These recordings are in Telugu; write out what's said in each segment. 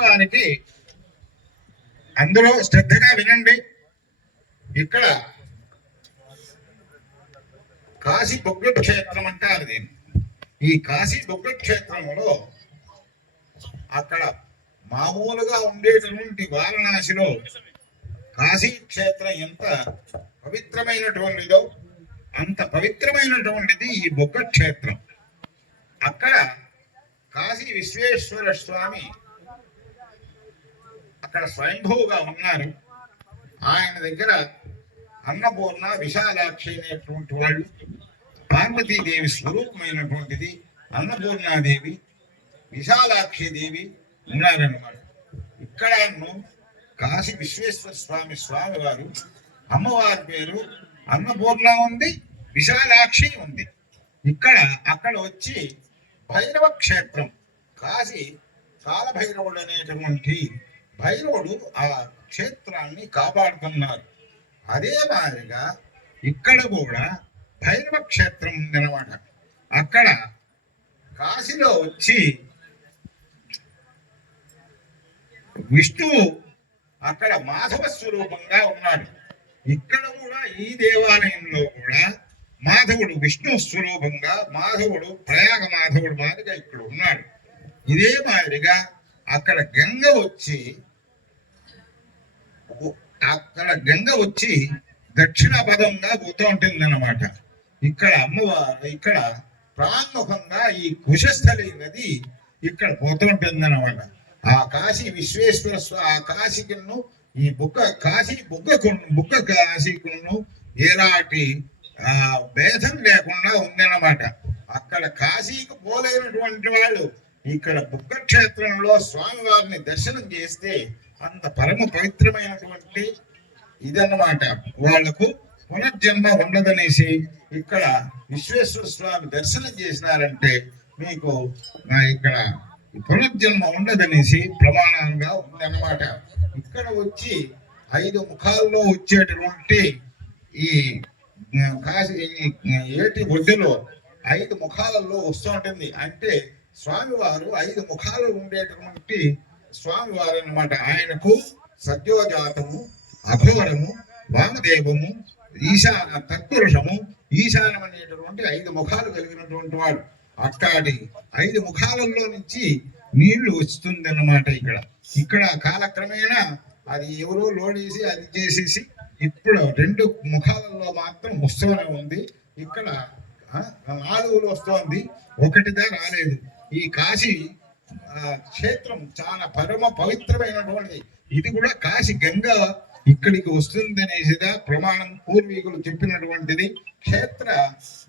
వారికి అందరూ శ్రద్ధగా వినండి. ఇక్కడ కాశీ బొగ్గు క్షేత్రం అంటారు దీన్ని. ఈ కాశీ బొగ్గు క్షేత్రంలో అక్కడ మామూలుగా ఉండేటటువంటి వారణాసిలో కాశీ క్షేత్రం ఎంత పవిత్రమైనటువంటిదో అంత పవిత్రమైనటువంటిది ఈ బొగ్గ క్షేత్రం. అక్కడ కాశీ విశ్వేశ్వర స్వామి అక్కడ స్వయంభూగా ఉన్నారు. ఆయన దగ్గర అన్నపూర్ణ విశాలాక్షి అనేటువంటి వాళ్ళు, పార్వతీదేవి స్వరూపమైనటువంటిది అన్నపూర్ణాదేవి, విశాలాక్షి దేవి ఉన్నారన్నమాట. ఇక్కడ కాశీ విశ్వేశ్వర స్వామి స్వామి వారు అమ్మవారి పేరు అన్నపూర్ణ ఉంది, విశాలాక్షి ఉంది. అక్కడ వచ్చి భైరవ క్షేత్రం, కాశీ కాలభైరవుడు అనేటువంటి భైరవుడు ఆ క్షేత్రాన్ని కాపాడుతున్నారు. అదే మాదిరిగా ఇక్కడ కూడా భైరవ క్షేత్రం ఉందన్నమాట. అక్కడ కాశీలో వచ్చి విష్ణువు అక్కడ మాధవ స్వరూపంగా ఉన్నాడు. ఇక్కడ కూడా ఈ దేవాలయంలో కూడా మాధవుడు విష్ణు స్వరూపంగా, మాధవుడు ప్రయాగ మాధవుడు మాదిరిగా ఇక్కడ ఉన్నాడు. ఇదే మాదిరిగా అక్కడ గంగ వచ్చి దక్షిణ పదంగా పోతూ ఉంటుంది అన్నమాట. ఇక్కడ అమ్మవారు ఇక్కడ ప్రాముఖంగా ఈ కుశస్థలి నది ఇక్కడ పోతూ ఉంటుంది అన్నమాట. ఆ కాశీ విశ్వేశ్వర ఆ కాశీకును ఈ బుగ్గ కాశీకును ఎలాంటి భేదం లేకుండా ఉందన్నమాట. అక్కడ కాశీకి పోలేనటువంటి వాళ్ళు ఇక్కడ బుగ్గ క్షేత్రంలో స్వామివారిని దర్శనం చేస్తే అంత పరమ పవిత్రమైనటువంటి ఇదన్నమాట. వాళ్లకు పునర్జన్మ ఉండదనేసి ఇక్కడ విశ్వేశ్వర స్వామి దర్శనం చేసినారంటే మీకు ఇక్కడ పునర్జన్మ ఉండదనేసి ప్రమాణంగా ఉందన్నమాట. ఇక్కడ వచ్చి 5 ముఖాల్లో వచ్చేటటువంటి ఈ కాశీ ఏటి ఒడ్డులో 5 ముఖాలలో వస్తూ ఉంటుంది. అంటే స్వామివారు 5 ముఖాలు ఉండేటటువంటి స్వామివారు అన్నమాట. ఆయనకు సద్యోజాతము, అఘోరము, వామదేవము, తత్పురుషము, ఈశానం అనేటటువంటి 5 ముఖాలు కలిగినటువంటి వాడు. అట్లాంటి 5 ముఖాలలో నుంచి నీళ్లు వస్తుంది అన్నమాట. ఇక్కడ కాలక్రమేణా అది ఎవరో లోడేసి అది చేసేసి ఇప్పుడు 2 ముఖాలలో మాత్రం వస్తూనే ఉంది. ఇక్కడ 4 వస్తోంది, 1దా రాలేదు. ఈ కాశీ క్షేత్రం చాలా పరమ పవిత్రమైనటువంటిది. ఇది కూడా కాశీ గంగ ఇక్కడికి వస్తుంది అనేసిదా ప్రమాణం పూర్వీకులు చెప్పినటువంటిది. క్షేత్ర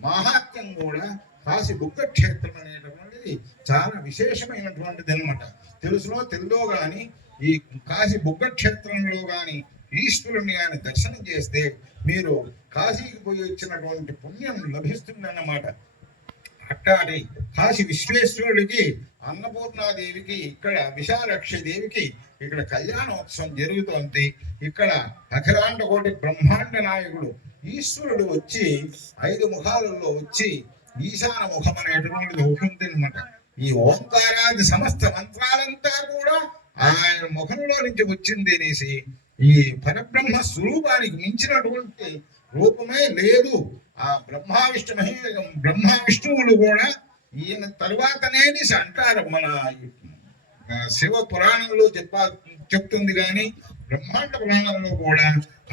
మహాత్మ్యం కూడా కాశీ బుగ్గ క్షేత్రం అనేటటువంటిది చాలా విశేషమైనటువంటిది అనమాట. తెలుదో గాని ఈ కాశీ బుగ్గ క్షేత్రంలో గాని ఈశ్వరుని గాని దర్శనం చేస్తే మీరు కాశీకి పోయి వచ్చినటువంటి పుణ్యం లభిస్తుందన్నమాట. అట్టాడి కాశీ విశ్వేశ్వరుడికి, అన్నపూర్ణాదేవికి, ఇక్కడ విశాలాక్షి దేవికి ఇక్కడ కళ్యాణోత్సవం జరుగుతోంది. ఇక్కడ అఖిలాండ కోటి బ్రహ్మాండ నాయకుడు ఈశ్వరుడు వచ్చి 5 ముఖాలలో వచ్చి ఈశాన ముఖం అనేటువంటిది ఉంటుంది అనమాట. ఈ ఓంకారాది సమస్త మంత్రాలంతా కూడా ఆయన ముఖంలో నుంచి వచ్చింది అనేసి ఈ పరబ్రహ్మ స్వరూపానికి మించినటువంటి రూపమే లేదు. ఆ బ్రహ్మ విష్ణువులు కూడా ఈయన తరువాతనే అంటారు. మన శివ పురాణంలో చెప్తుంది కానీ బ్రహ్మాండ పురాణంలో కూడా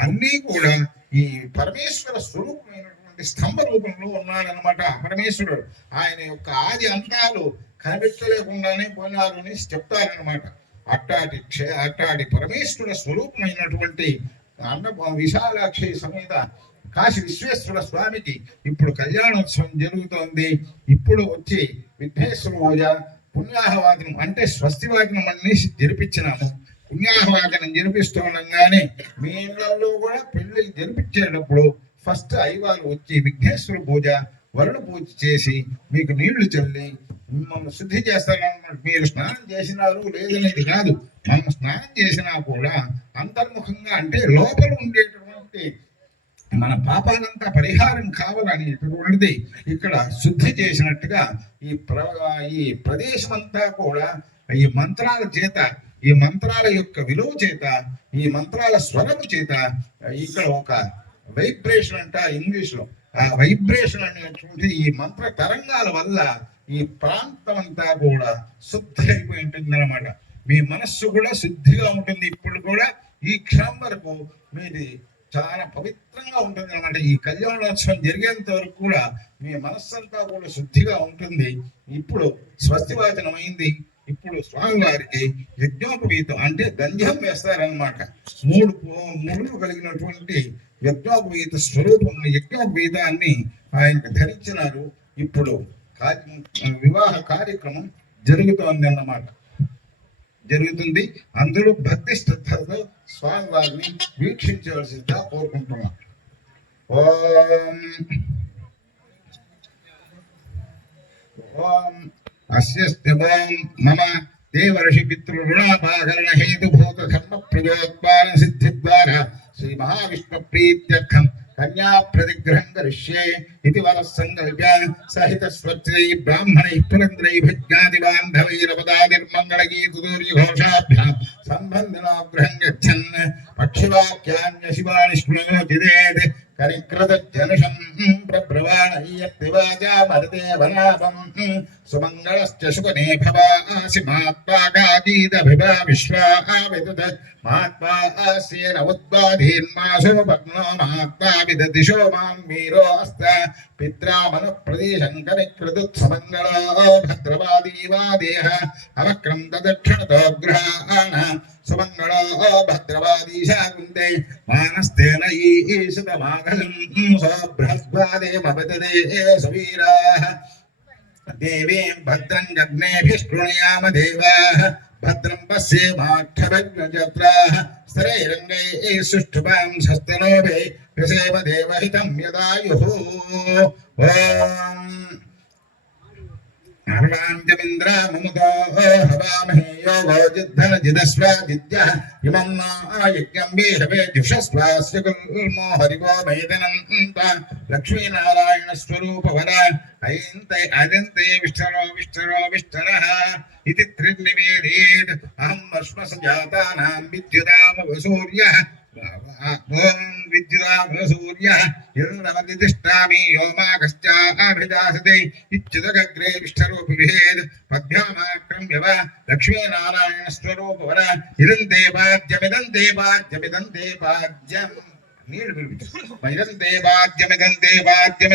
అన్నీ కూడా ఈ పరమేశ్వర స్వరూపమైనటువంటి స్తంభ రూపంలో ఉన్నాడనమాట పరమేశ్వరుడు. ఆయన యొక్క ఆది అంతాలు కనిపెట్టలేకుండానే పోయినారు అని చెప్తారనమాట. అట్టాటి పరమేశ్వర స్వరూపమైనటువంటి విశాలాక్షి సమేత కాశీ విశ్వేశ్వర స్వామికి ఇప్పుడు కళ్యాణోత్సవం జరుగుతోంది. ఇప్పుడు వచ్చి విఘ్నేశ్వర పూజ, పుణ్యాహవాదనం అంటే స్వస్తివాదనం అనేసి జరిపించినాము. పుణ్యాహవాదనం జరిపిస్తుండగానే మీ ఇళ్లలో కూడా పెళ్లి జరిపించేటప్పుడు ఫస్ట్ అయ్యవారు వచ్చి విఘ్నేశ్వర పూజ, వరుణ పూజ చేసి మీకు నీళ్లు చల్లి మిమ్మల్ని శుద్ధి చేస్తారన్నమాట. మీరు స్నానం చేసినారు లేదనేది కాదు, మనం స్నానం చేసినా కూడా అంతర్ముఖంగా అంటే లోపల ఉండేటటువంటి మన పాపాలంతా పరిహారం కావాలనేటటువంటిది ఇక్కడ శుద్ధి చేసినట్టుగా ఈ ప్రదేశం అంతా కూడా ఈ మంత్రాల చేత ఈ మంత్రాల యొక్క విలువ చేత, ఈ మంత్రాల స్వరము చేత ఇక్కడ ఒక వైబ్రేషన్ అంట ఇంగ్లీష్ లో, ఆ వైబ్రేషన్ అనేటువంటి ఈ మంత్ర తరంగాల వల్ల ఈ ప్రాంతం అంతా కూడా శుద్ధి అయిపోయి ఉంటుంది అనమాట. మీ మనస్సు కూడా శుద్ధిగా ఉంటుంది. ఇప్పుడు కూడా ఈ క్షణం వరకు మీది చాలా పవిత్రంగా ఉంటుంది అనమాట. ఈ కళ్యాణోత్సవం జరిగేంత వరకు కూడా మీ మనస్సంతా కూడా శుద్ధిగా ఉంటుంది. ఇప్పుడు స్వస్తివాచనం అయింది. ఇప్పుడు స్వామివారికి యజ్ఞోపవీతం అంటే గంధ్యం వేస్తారనమాట. మూడు ముళ్ళు కలిగినటువంటి యజ్ఞోపవీత స్వరూపం, యజ్ఞోపవీతాన్ని ఆయనకు ధరించినారు. ఇప్పుడు వివాహ కార్యక్రమం జరుగుతోంది అన్నమాట, జరుగుతుంది. అందరూ భక్తి శ్రద్ధలతో స్వామివారిని వీక్షించవలసిందిగా కోరుకుంటున్నాం. ఓం ఓం అస్యస్తిమోం మమ దేవర్షి పితృరుణాపాకరణ హేతుభూత ధర్మ ప్రజోత్పాదన సిద్ధి ద్వారా శ్రీ మహావిష్ణు ప్రీత్యర్థం కన్యా ప్రతిగ్రహం కరిష్యే ఇది వర సంకల్ప్య సహిత స్వచ్ఛై బ్రాహ్మణై పురంద్రైభిజ్ఞాతి బాంధవైరపదాదిర్మంగళగీతుదూర్యఘోషాభ్యాం సంబంధినో గృహం గచ్చన్ పక్షివాక్యాన్య శివాని స్మృతిదేద్ కరికృత జనుషం ప్రబ్రవాణయ్యత్తివాచా మరుదేవనాభం సుమంగళశ్చ శుకనే భవాసి మాత్వాగాగీదభిభా విశ్వావిదుత మాత్వాస్యేన ఉద్బాధీన్మాసో భగ్నో మాత్వా విదదిశో మాం వీరో అస్త పిత్రామన ప్రదేశం కరికృతుత్సమంగళో భద్రవాదీవాదేహ అవక్రం దక్షిణతో గృహాణ సుమంగళో భద్రవాదీశాకుంతే మానస్తేన ఈశతమాగలం సో బృహస్పదేమపతదే సవీరాః దేవీం భద్రం జగ్నేభిష్కృణయామ దేవాః భద్రం పశ్యేమాక్షభగ్నజత్రాః స్థిరైరంగైః సుష్ఠుపాం సస్తనోభే విసేమ దేవహితం యదాయుః. ఓం అరుణాంజమింద్ర మమతో హవామహే యోగో జిద్ధన జిదస్వాదిత్యః ఇమం న యజ్ఞం వేహవే జుషస్వాస్య కుల్మో హరిగో మేదనంత లక్ష్మీనారాయణ స్వరూప వర అయంతే అదంతే విష్ఠరో విష్ఠరో విష్ఠరః ఇది త్రినివేదేత్ అహం అశ్మస జాతానాం విద్యుదామవసూర్యః ఓం విద్యుదామసూర్యః ఇంద్రమతిష్టామి యోమాకశ్చాభిదాసతే ఇచ్యుతగ్రే విష్ఠరూపిభేద్ పద్భ్యామాక్రమ్యవ లక్ష్మీనారాయణ స్వరూప వర ఇదంతే పాద్యమిదంతే పాద్యమిదంతే పాద్యం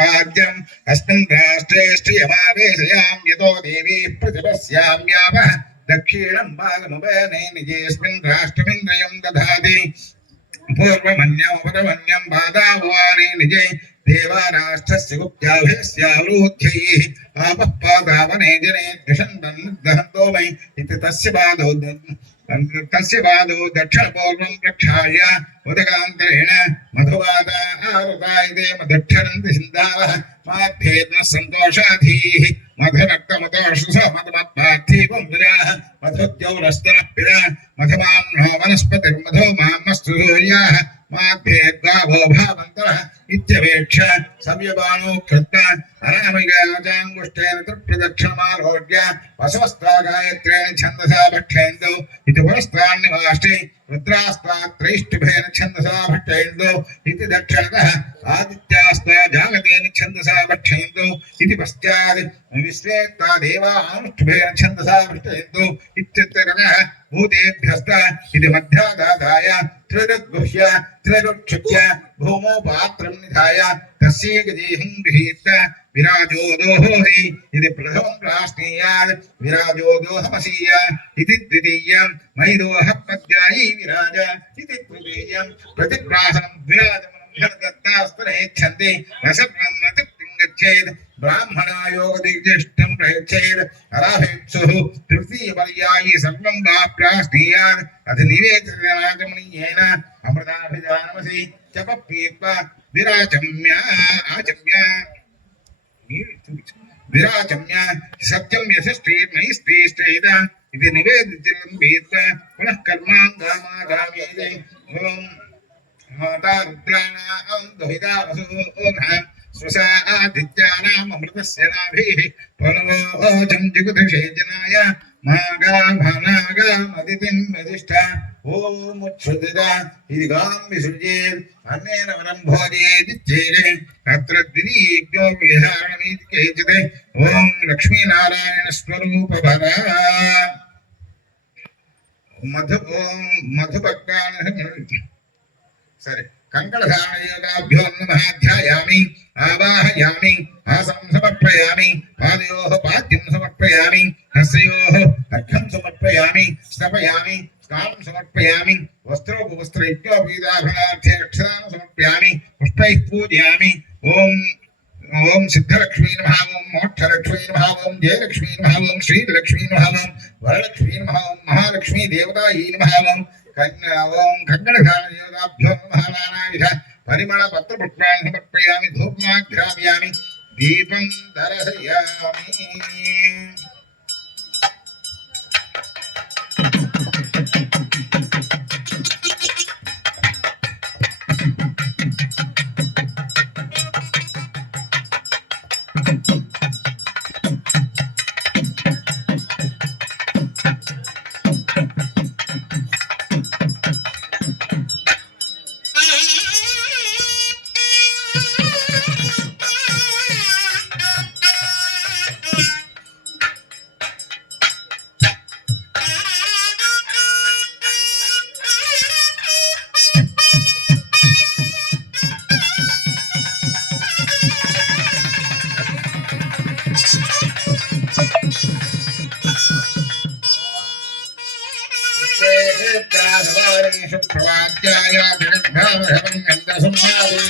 పాద్యం అస్మిన్ రాష్ట్రే శ్రియమావేశయాం యతో దేవీ ప్రతిపశ్యామ్యావః దక్షిణం భాగముపయనే నిజేస్మిన్ రాష్ట్రమింద్రయం దధాతి పూర్వమన్యోపరమన్యం బాధావాని నిజే దేవారాష్ట్రస్య గుప్త్యాభేస్యావృద్ధ్యైః ఆపః పాదావనే జనే ద్విషందహంతో మై ఇతి తస్య పాదో దక్షిణపూర్వం ప్రక్షాళ్య ఉదకాంతరేణ మధువాదారుతాయితే మదక్షరంతి సింధావః మాధ్యేన సంతోషాధీః మధురక్తమతోషుసమతమత్పార్థీవం విరాః మధుద్యౌరస్తనః పిర మధుమాన్నో వనస్పతిర్మధు మామస్తు సూర్యాః మాధ్యేద్గావో భావంతరః ఇత్యవేక్ష సవ్యబాణో కృత్వ అనామికాచాంగుష్టేన ప్రదక్షిణమాలోడ్య వసవస్తా గాయత్రేణ ఛందసా భక్షేందో ఇది పురస్త్రాన్నివాష్టే రుద్రాస్త్రైష్టిభేన ఛందసా భక్షేందో ఇది దక్షిణతః ఆదిత్యాస్తా జాగతేన ఛందసా భక్షేందో ఇది పశ్చాత్ విశ్వేత్తా దేవా అనుష్ఠుభేన ఛందసా భక్షేందో ఇత్యుత్తరతః భూతేభ్యస్త ఇది మధ్యాదాదాయ త్రిదద్గుహ్య త్రిదక్షుక్య భూమో పాత్రం నిధాయ తస్యేగదేహిం గృహీత విరాజోదోహోహి ఇది ప్రథమం రాష్ట్రీయాద్ విరాజోదోహమసీయ ఇది ద్వితీయం మైదోహ పద్యాయీ విరాజ ఇది తృతీయం ప్రతిప్రాసనం విరాజమనం దత్తాస్తనేచ్ఛంది రసబ్రహ్మతిప్తిం గచ్చేద్ బ్రాహ్మణాయోగదిజ్యేష్టం ప్రయచ్చేద్ అరాభేత్సుః తృతీయ పర్యాయీ సర్వం వా ప్రాష్ట్రీయాద్ అథ నివేదితరాజమణీయేన అమృతాభిధానమసి జపపీత్వా విరాచమ్య ఆచమ్య విరాచమ్య సత్యం యశస్త్రీర్మైస్త్రీశ్చైద ఇది నివేదితం భీత్వా పునః కర్మాంగామాగామీదే ఓం మాతా రుద్రాణాం దుహితా వసూనః స్వసా ఆదిత్యానాం అమృతస్య నాభిః ప్రణవోజం జిగుధుషే జనాయ మాగామనాగామదితిం వదిష్ట ఓం ఉచ్ఛుదిద ఇదిగాం విసృజేత్ అన్నేన వరం భోజేదిచ్చేదే అత్ర ద్వితీయజ్ఞో విహారణమీతి కేచితే ఓం లక్ష్మీనారాయణ స్వరూప భవ ఓం మధుభక్తాన సరే కంకణధారణయోగాభ్యో నమః ధ్యాయామి ఆవాహయామి ఆసం సమర్పయామి పాదయోః పాద్యం సమర్పయామి హస్తయోః అర్ఘ్యం సమర్పయామి స్థాపయామి స్నానం సమర్పయామి వస్త్రోపవస్త్రైక్యోపీతాభరణార్థే అక్షరాన్ని సమర్పయామి పుష్పైః పూజయామి ఓం ఓం సిద్ధలక్ష్మీ నమః ఓం మోక్షలక్ష్మీ నమః ఓం జయలక్ష్మీ నమః ఓం శ్రీలక్ష్మీ నమః ఓం వరలక్ష్మీ నమః ఓం మహాలక్ష్మీ దేవతాయై నమః ఓం ఓం కంకణధారణయోగాభ్యో నమః నానావిధ పరిమళ పత్రపుష్పాన్ని సమర్పయామి ధూపమాఘ్రామ్యామి దీపం దర్శయామి ప్రవాద్యాయ జగద్భావహం గంధసుమాది